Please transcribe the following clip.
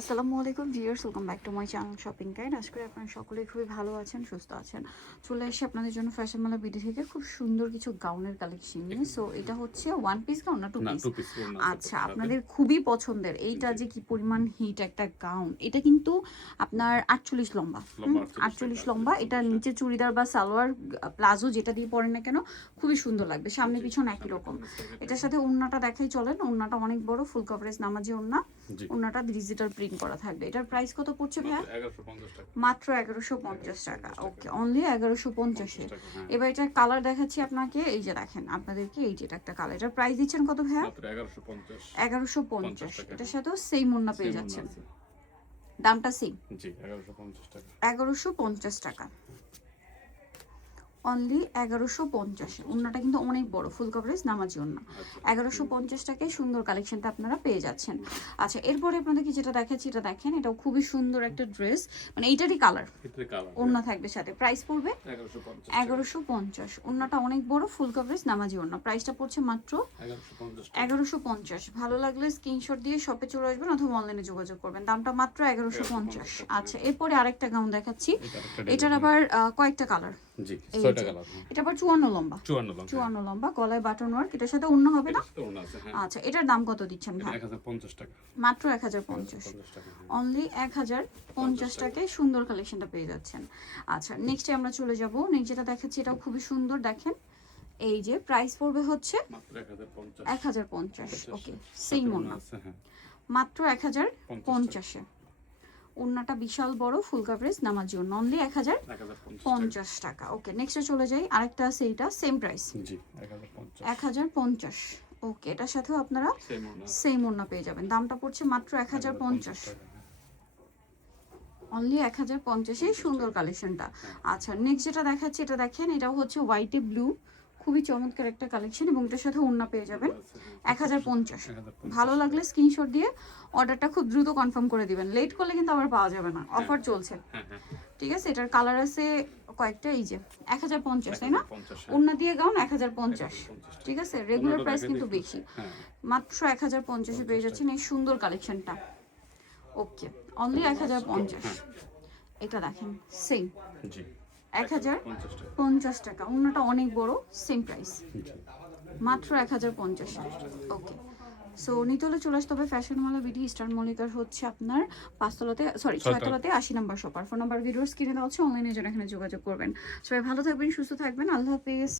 আসসালামু আলাইকুম viewers, welcome back to my channel shopping guide. আশা করি আপনারা সকলেই খুবই ভালো আছেন, সুস্থ আছেন। চলে এসে আপনাদের জন্য ফ্যাশন মালা বিডি থেকে খুব সুন্দর কিছু গাউনের কালেকশন নিয়ে। সো এটা হচ্ছে ওয়ান পিস গাউন না টু পিস? আচ্ছা, আপনাদের খুবই পছন্দের এইটা যে কি পরিমাণ হিট একটা গাউন। এটা কিন্তু আপনার 48 লম্বা, 48 লম্বা। এটা নিচে চুড়িদার বা সালোয়ার প্লাজো যেটা দিয়ে পরেন না কেন খুবই সুন্দর লাগবে, সামনে পিছনে একই রকম। এটার সাথে ওড়নাটা দেখাই চলেন। ওড়নাটা অনেক বড়, ফুল কভারেজ নামাজি ওড়না। ওড়নাটা ডিজিটাল প্রিন্ট করা থাকবে। এটার প্রাইস কত পড়ছে ভাইয়া? মাত্র 1150 টাকা। ওকে, অনলি 1150 এ। এবার এটার কালার দেখাচ্ছি আপনাকে। এই যে দেখেন আপনাদেরকে, এই যে এটা একটা কালার। এটার প্রাইস দিচ্ছেন কত ভাইয়া? 1150। এটার সাথেও সেম ওড়না পেয়ে যাচ্ছেন, দামটা সেম। জি, 1150 টাকা। 1150 টাকা অনলি 1150। ওড়নাটা কিন্তু অনেক বড়, ফুল কভারেজ নামাজি ওড়না। 1150 টাকায় সুন্দর কালেকশনটা আপনারা পেয়ে যাচ্ছেন। আচ্ছা, এরপরে আপনাদেরকে যেটা দেখাচ্ছি, এটা দেখেন, এটাও খুবই সুন্দর একটা ড্রেস, মানে এইটারই কালার। ওড়না থাকবে সাথে, প্রাইস পড়বে 1150। ওড়নাটা অনেক বড়, ফুল কভারেজ নামাজি ওড়না। প্রাইসটা পড়ছে মাত্র 1150। ভালো লাগলে স্ক্রিনশট দিয়ে শপে চলে আসবেন অথবা অনলাইনে যোগাযোগ করবেন। দামটা মাত্র 1150। আচ্ছা, এরপরে আরেকটা গাউন দেখাচ্ছি। এটার আবার কয়েকটা কালার। জি, 6টা কালার। এটা আবার 54 লম্বা। 54 লম্বা, গলায় বাটন ওয়ার্ক। এটার সাথে অন্য হবে না? হ্যাঁ। আচ্ছা, এটার দাম কত দিচ্ছেন ভাই? 1050 টাকা। মাত্র 1050। অনলি 1050 টাকায় সুন্দর কালেকশনটা পেয়ে যাচ্ছেন। আচ্ছা, নেক্সটে আমরা চলে যাব। নেক্সট যেটা দেখাচ্ছি, এটাও খুবই সুন্দর। দেখেন, এই যে প্রাইস পড়বে হচ্ছে মাত্র 1050। ওকে, সেম ওড়না, মাত্র 1050 এ। ওড়নাটা বিশাল বড়, ফুল কভারেজ নামাজি ওড়না। অনলি 1050 টাকা। ওকে, নেক্সটে চলে যাই। আরেকটা আছে, এটা সেম প্রাইস। জি, 1050। 1050। ওকে, এটার সাথেও আপনারা সেম ওড়না পেয়ে যাবেন। দামটা পড়ছে মাত্র 1050। অনলি 1050 এই সুন্দর কালেকশনটা। আচ্ছা, নেক্সট যেটা দেখাচ্ছি, এটা দেখেন, এটাও হচ্ছে হোয়াইটে ব্লু, খুবই চমৎকার একটা কালেকশন এবং এটার সাথে ওড়না পেয়ে যাবেন 1050। ভালো লাগলে স্ক্রিনশট দিয়ে অর্ডারটা খুব দ্রুত কনফার্ম করে দিবেন, লেট করলে কিন্তু আবার পাওয়া যাবে না, অফার চলছে। ঠিক আছে, এটার কালার আছে কয়েকটা। এই যে 1050, তাই না? ওড়না দিয়ে গাউন 1050। ঠিক আছে, রেগুলার প্রাইস কিন্তু বেশি। মাত্র 1050 এ পেয়ে যাচ্ছেন এই সুন্দর কালেকশনটা। ওকে, অনলি 1050। এটা দেখেন, সেম 1050 টাকা। ওড়নাটা অনেক বড়, সেম প্রাইস, মাত্র 1050। ওকে, সো নিতে হলে চলে আসতে হবে ফ্যাশন মালা বিডি, ইস্টার্ন মল্লিকার হচ্ছে আপনার 5তলাতে, সরি 6তলাতে 80 নাম্বার শপার। ফোন নাম্বার ভিডিওর স্ক্রিনে দেওয়া হচ্ছে, অনলাইনে জন্য এখানে যোগাযোগ করবেন। সবাই ভালো থাকবেন, সুস্থ থাকবেন, আল্লাহ হাফেজ।